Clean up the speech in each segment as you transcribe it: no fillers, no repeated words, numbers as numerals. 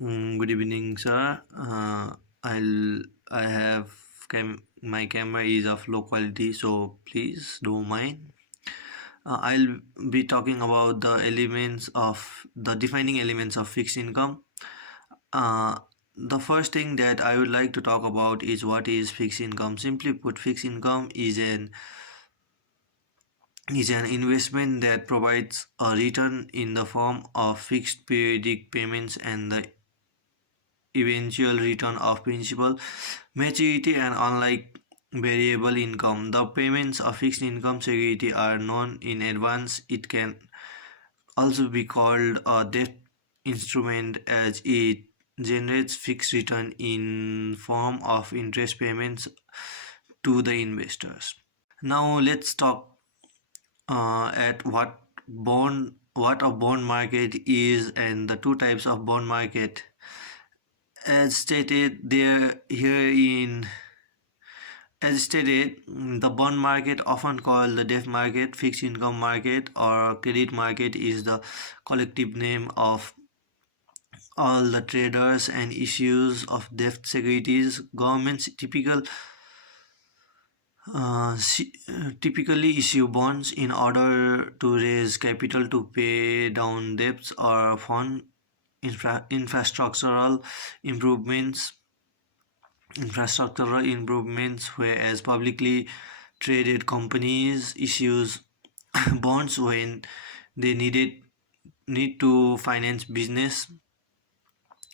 Good evening, sir. I have my camera is of low quality, so please don't mind. I'll be talking about the defining elements of fixed income. Uh, the first thing that I would like to talk about is what is fixed income. Simply put, fixed income is an investment that provides a return in the form of fixed periodic payments and the eventual return of principal, maturity, and unlike variable income, the payments of fixed income security are known in advance. It can also be called a debt instrument as it generates fixed return in form of interest payments to the investors. Now let's talk at what a bond market is and the two types of bond market. As stated there here in As stated, the bond market, often called the debt market, fixed income market, or credit market, is the collective name of all the traders and issues of debt securities. Governments typically issue bonds in order to raise capital to pay down debts or fund infrastructural improvements whereas publicly traded companies issues bonds when they need to finance business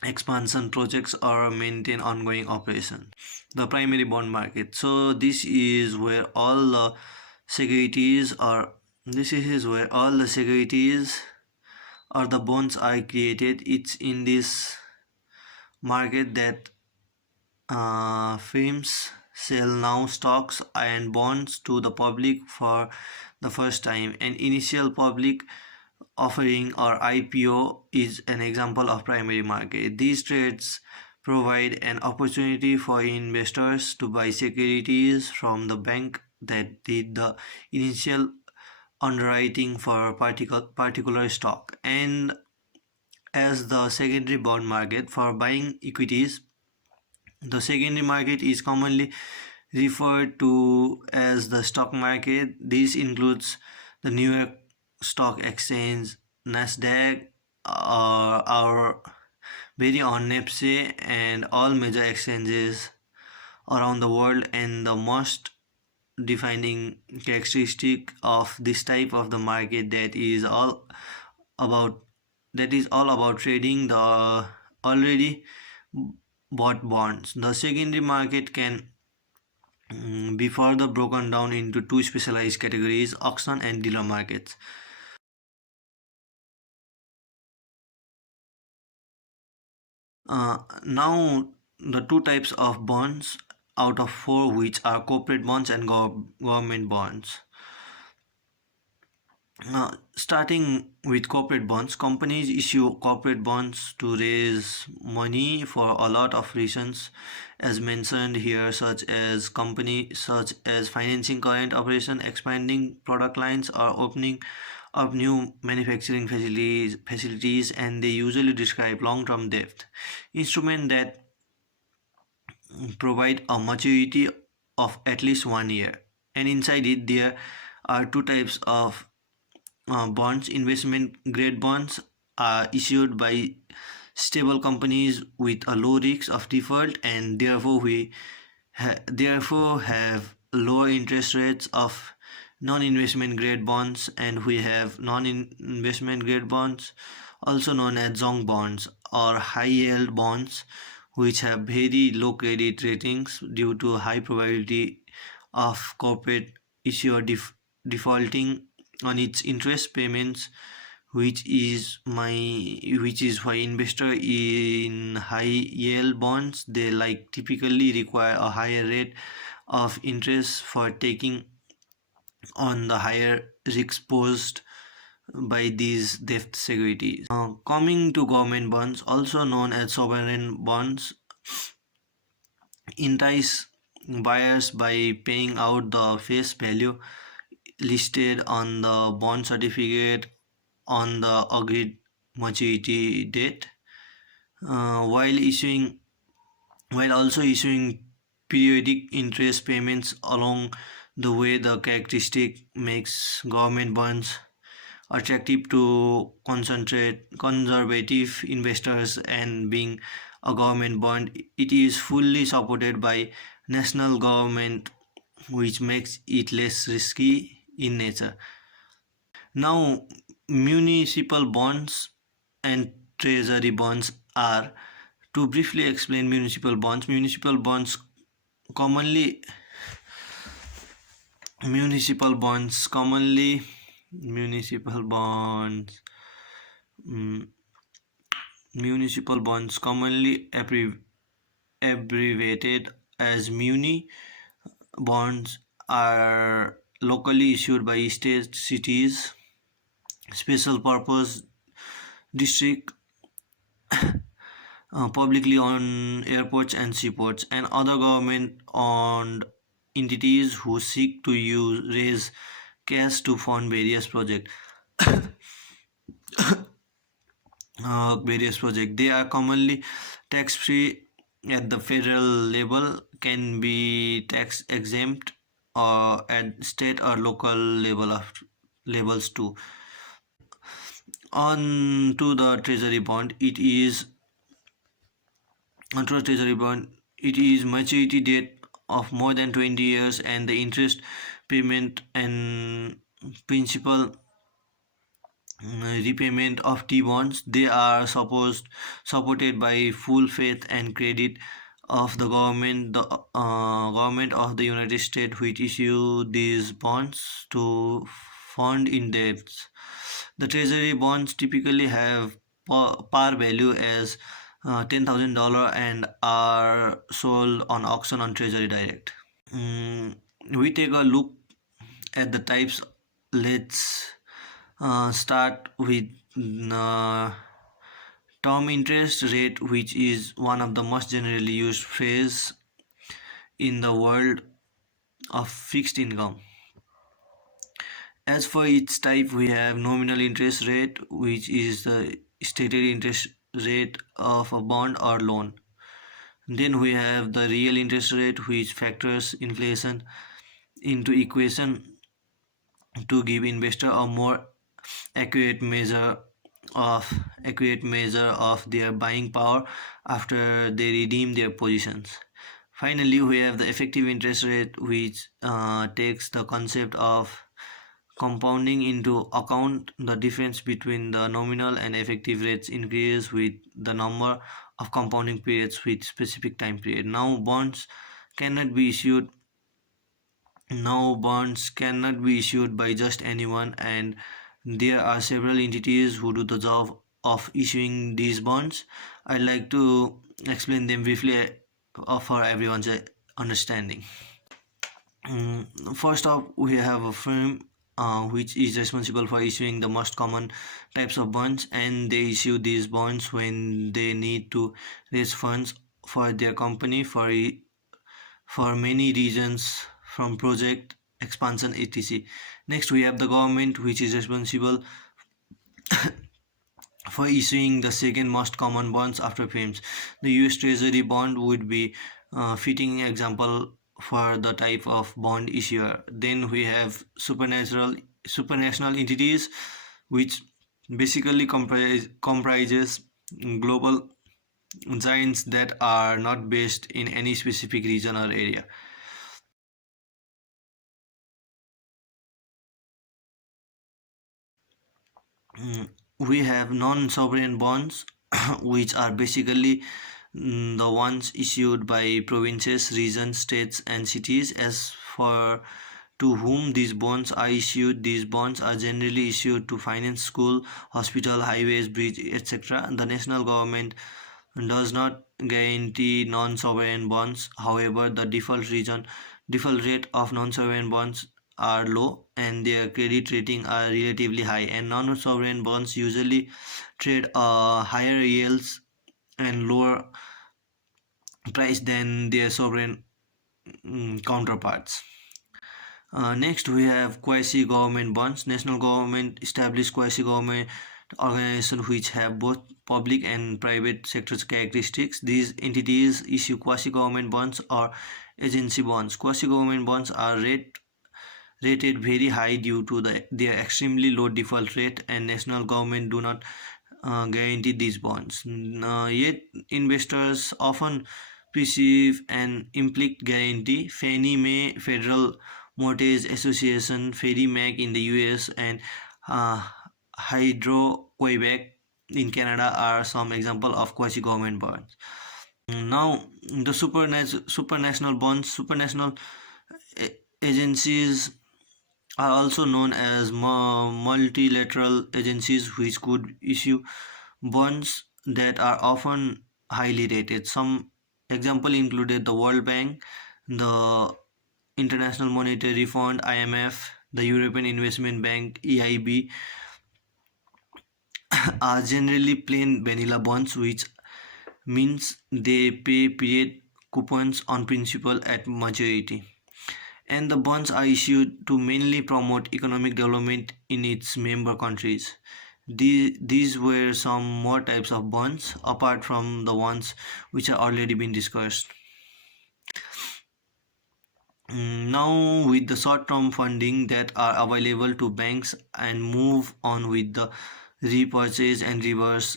expansion projects or maintain ongoing operation. The primary bond market, so securities are this is where all the securities or the bonds are created. It's in this market that firms sell now stocks and bonds to the public for the first time. An initial public offering or IPO is an example of primary market. These trades provide an opportunity for investors to buy securities from the bank that did the initial underwriting for a particular stock, and as the secondary bond market for buying equities. The secondary market is commonly referred to as the stock market. This includes the New York Stock Exchange, Nasdaq, our very own NEPSE, and all major exchanges around the world. And the most defining characteristic of this type of the market about that is all about trading the already bought bonds. The secondary market can be further broken down into two specialized categories: auction and dealer markets. Now, the two types of bonds out of four, which are corporate bonds and government bonds. Starting with corporate bonds, companies issue corporate bonds to raise money for a lot of reasons, as mentioned here, such as financing current operation, expanding product lines, or opening up new manufacturing facilities, and they usually describe long-term debt instrument that provide a maturity of at least 1 year. And inside it, there are two types of bonds. Investment grade bonds are issued by stable companies with a low risk of default, and therefore have lower interest rates of non-investment grade bonds. And we have non-investment grade bonds, also known as junk bonds or high yield bonds, which have very low credit ratings due to high probability of corporate issuer defaulting on its interest payments, which is why investor in high yield bonds, they typically require a higher rate of interest for taking on the higher risk posed by these debt securities. Coming to government bonds, also known as sovereign bonds, entice buyers by paying out the face value listed on the bond certificate on the agreed maturity date. while issuing while also issuing periodic interest payments along the way. The characteristic makes government bonds attractive to concentrate conservative investors, and being a government bond, it is fully supported by national government, which makes it less risky in nature. Now, municipal bonds and treasury bonds are, to briefly explain municipal bonds commonly municipal bonds commonly municipal bonds mm, municipal bonds commonly abbreviated as muni bonds are locally issued by state, cities, special purpose district, publicly owned airports and seaports, and other government owned entities who seek to raise cash to fund various projects. They are commonly tax free at the federal level, can be tax exempt or at state or local levels too. On to the treasury bond, it is maturity date of more than 20 years, and the interest payment and principal repayment of T bonds. They are supported by full faith and credit of the government of the United States, which issue these bonds to fund in debts. The treasury bonds typically have par value as $10,000 and are sold on auction on Treasury Direct. We take a look at the types. Let's start with uh, term interest rate, which is one of the most generally used phrase in the world of fixed income. As for its type, we have nominal interest rate, which is the stated interest rate of a bond or loan. Then we have the real interest rate, which factors inflation into equation to give investor a more accurate measure of their buying power after they redeem their positions. Finally, we have the effective interest rate, which takes the concept of compounding into account. The difference between the nominal and effective rates increases with the number of compounding periods with specific time period. Cannot be issued now bonds cannot be issued by just anyone, and there are several entities who do the job of issuing these bonds. I'd like to explain them briefly for everyone's understanding. First off, we have a firm which is responsible for issuing the most common types of bonds, and they issue these bonds when they need to raise funds for their company for many reasons, from project expansion etc. Next, we have the government, which is responsible for issuing the second most common bonds after firms. The US Treasury bond would be a fitting example for the type of bond issuer. Then we have supranational entities, which basically comprises global giants that are not based in any specific region or area. We have non-sovereign bonds, which are basically the ones issued by provinces, regions, states, and cities. As for to whom these bonds are issued, these bonds are generally issued to finance school, hospital, highways, bridge, etc. The national government does not guarantee non-sovereign bonds. However, the default rate of non-sovereign bonds are low, and their credit rating are relatively high, and non-sovereign bonds usually trade higher yields and lower price than their sovereign counterparts. Next, we have quasi-government bonds. National government establish quasi-government organizations which have both public and private sectors characteristics. These entities issue quasi-government bonds or agency bonds. Quasi-government bonds are rated very high due to their extremely low default rate, and national government do not guarantee these bonds. Yet investors often perceive an implicit guarantee. Fannie Mae, Federal Mortgage Association, Freddie Mac in the US, and uh, Hydro-Quebec in Canada are some example of quasi-government bonds. Now, the supranational bonds, supranational agencies are also known as multilateral agencies, which could issue bonds that are often highly rated. Some example included the World Bank, the International Monetary Fund (IMF), the European Investment Bank (EIB) are generally plain vanilla bonds, which means they pay paid coupons on principal at maturity. And the bonds are issued to mainly promote economic development in its member countries. These were some more types of bonds apart from the ones which are already been discussed. Now with the short-term funding that are available to banks, and move on with the repurchase and reverse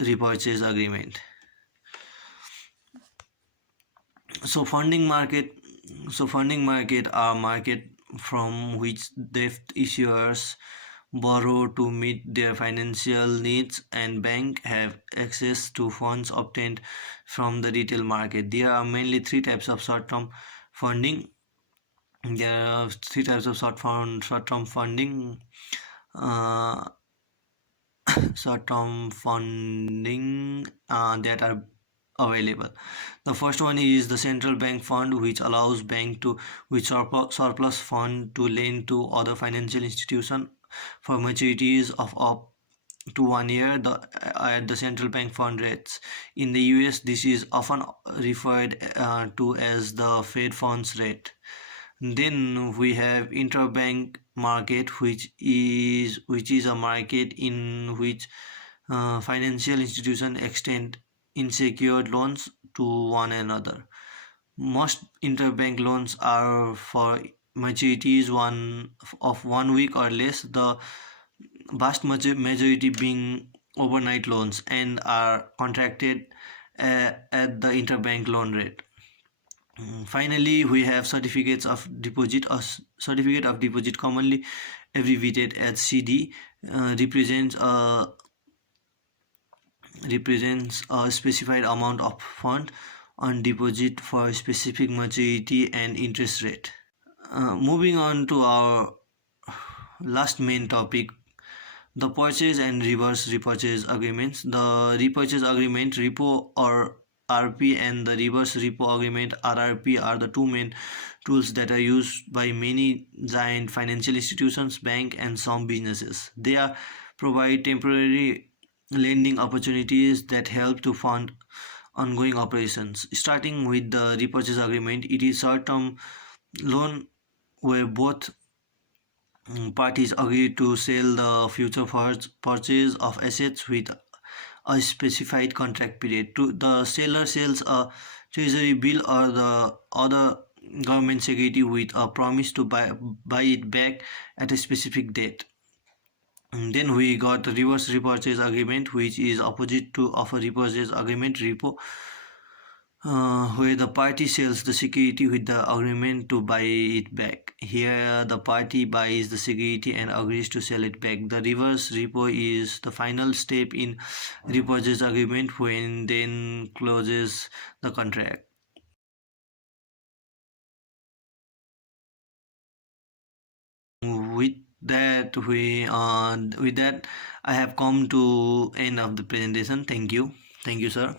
repurchase agreement. So funding market are market from which debt issuers borrow to meet their financial needs, and banks have access to funds obtained from the retail market. There are mainly three types of short-term funding. There are three types of short-term funding. Short-term funding that are available. The first one is the central bank fund, which allows bank to with surplus fund to lend to other financial institution for maturities of up to 1 year at the central bank fund rates. In the US, this is often referred to as the Fed funds rate. Then we have interbank market, which is a market in which financial institutions extend unsecured loans to one another. Most interbank loans are for maturities of 1 week or less, the vast majority being overnight loans, and are contracted at the interbank loan rate. Finally, we have certificates of deposit. A certificate of deposit, commonly abbreviated as CD, represents a specified amount of fund on deposit for specific maturity and interest rate. Moving on to our last main topic, the purchase and reverse repurchase agreements. The repurchase agreement, repo or RP, and the reverse repo agreement, RRP, are the two main tools that are used by many giant financial institutions, banks, and some businesses. They provide temporary lending opportunities that help to fund ongoing operations. Starting with the repurchase agreement, it is short-term loan where both parties agree to sell the future purchase of assets with a specified contract period. The seller sells a treasury bill or the other government security with a promise to buy it back at a specific date. And then we got the reverse repurchase agreement, which is opposite to of a repurchase agreement, repo, where the party sells the security with the agreement to buy it back. Here the party buys the security and agrees to sell it back. The reverse repo is the final step in repurchase agreement, when then closes the contract. With that I have come to end of the presentation. Thank you, sir.